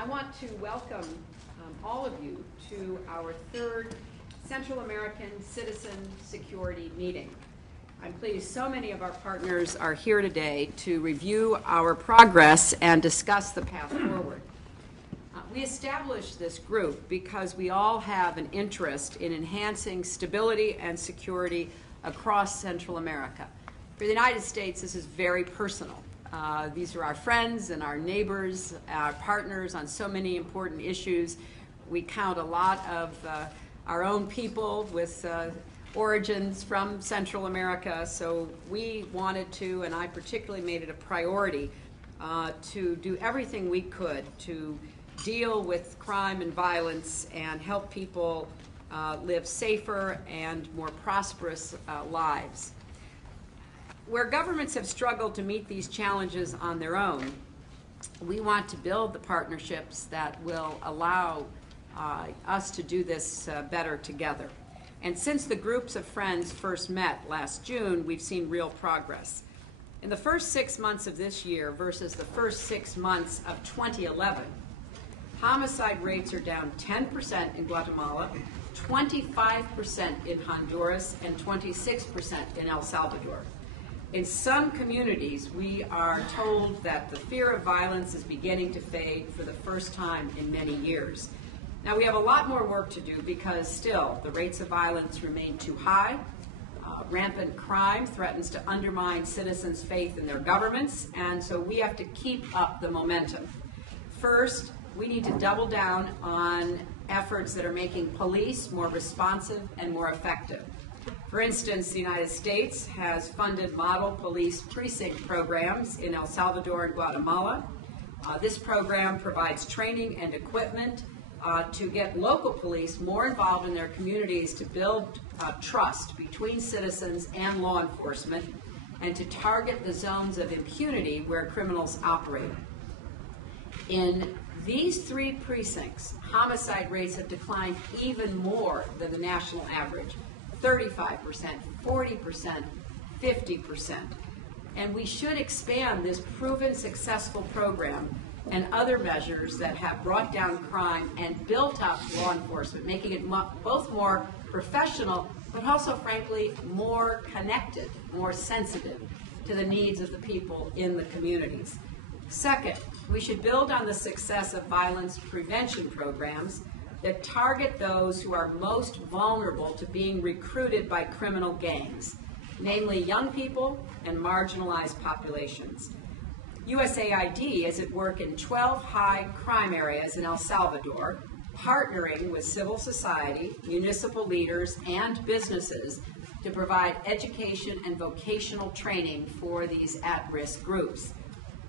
I want to welcome all of you to our third Central American Citizen Security Meeting. I'm pleased so many of our partners are here today to review our progress and discuss the path forward. We established this group because we all have an interest in enhancing stability and security across Central America. For the United States, this is very personal. These are our friends and our neighbors, our partners on so many important issues. We count a lot of our own people with origins from Central America, so we wanted to, and I particularly made it a priority, to do everything we could to deal with crime and violence and help people live safer and more prosperous lives. Where governments have struggled to meet these challenges on their own, we want to build the partnerships that will allow us to do this better together. And since the groups of friends first met last June, we've seen real progress. In the first 6 months of this year versus the first 6 months of 2011, homicide rates are down 10% in Guatemala, 25% in Honduras, and 26% in El Salvador. In some communities, we are told that the fear of violence is beginning to fade for the first time in many years. Now, we have a lot more work to do because still the rates of violence remain too high. Rampant crime threatens to undermine citizens' faith in their governments, and so we have to keep up the momentum. First, we need to double down on efforts that are making police more responsive and more effective. For instance, the United States has funded model police precinct programs in El Salvador and Guatemala. This program provides training and equipment to get local police more involved in their communities to build trust between citizens and law enforcement and to target the zones of impunity where criminals operate. In these 3 precincts, homicide rates have declined even more than the national average. 35%, 40%, 50%. And we should expand this proven successful program and other measures that have brought down crime and built up law enforcement, making it both more professional, but also, frankly, more connected, more sensitive to the needs of the people in the communities. Second, we should build on the success of violence prevention programs that target those who are most vulnerable to being recruited by criminal gangs, namely young people and marginalized populations. USAID is at work in 12 high crime areas in El Salvador, partnering with civil society, municipal leaders, and businesses to provide education and vocational training for these at-risk groups.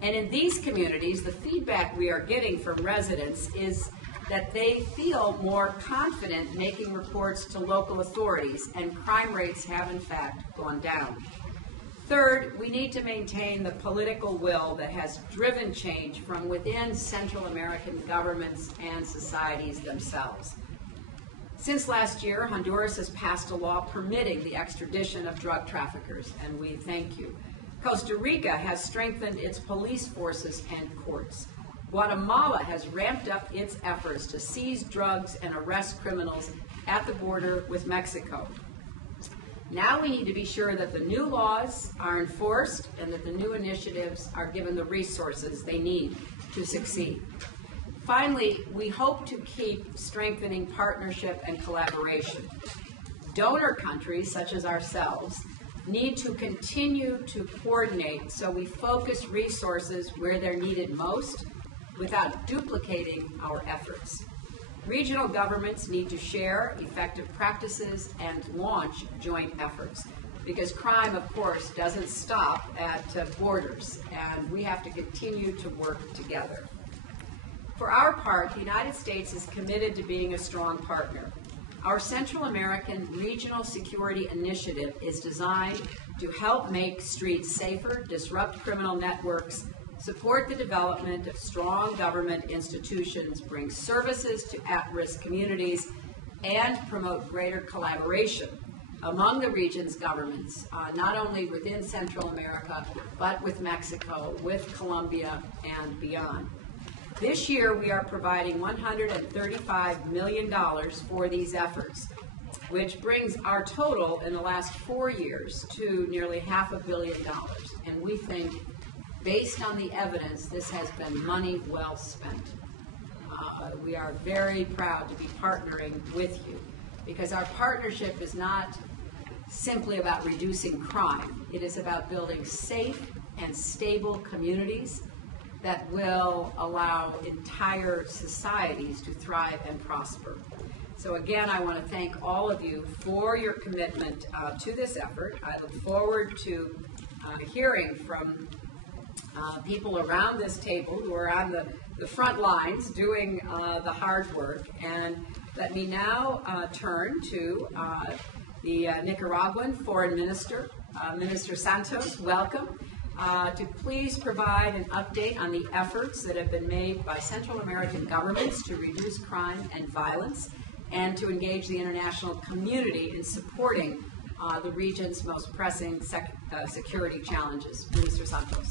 And in these communities, the feedback we are getting from residents is that they feel more confident making reports to local authorities, and crime rates have in fact gone down. Third, we need to maintain the political will that has driven change from within Central American governments and societies themselves. Since last year, Honduras has passed a law permitting the extradition of drug traffickers, and we thank you. Costa Rica has strengthened its police forces and courts. Guatemala has ramped up its efforts to seize drugs and arrest criminals at the border with Mexico. Now we need to be sure that the new laws are enforced and that the new initiatives are given the resources they need to succeed. Finally, we hope to keep strengthening partnership and collaboration. Donor countries, such as ourselves, need to continue to coordinate so we focus resources where they're needed most without duplicating our efforts. Regional governments need to share effective practices and launch joint efforts because crime, of course, doesn't stop at borders, and we have to continue to work together. For our part, the United States is committed to being a strong partner. Our Central American Regional Security Initiative is designed to help make streets safer, disrupt criminal networks, support the development of strong government institutions, bring services to at-risk communities, and promote greater collaboration among the region's governments, not only within Central America, but with Mexico, with Colombia, and beyond. This year, we are providing $135 million for these efforts, which brings our total in the last 4 years to nearly $500 million. And we think, based on the evidence, this has been money well spent. We are very proud to be partnering with you, because our partnership is not simply about reducing crime. It is about building safe and stable communities that will allow entire societies to thrive and prosper. So again, I want to thank all of you for your commitment to this effort. I look forward to hearing from people around this table who are on the front lines doing the hard work. And let me now turn to the Nicaraguan Foreign Minister, Minister Santos. Welcome. To please provide an update on the efforts that have been made by Central American governments to reduce crime and violence, and to engage the international community in supporting the region's most pressing security challenges. Minister Santos.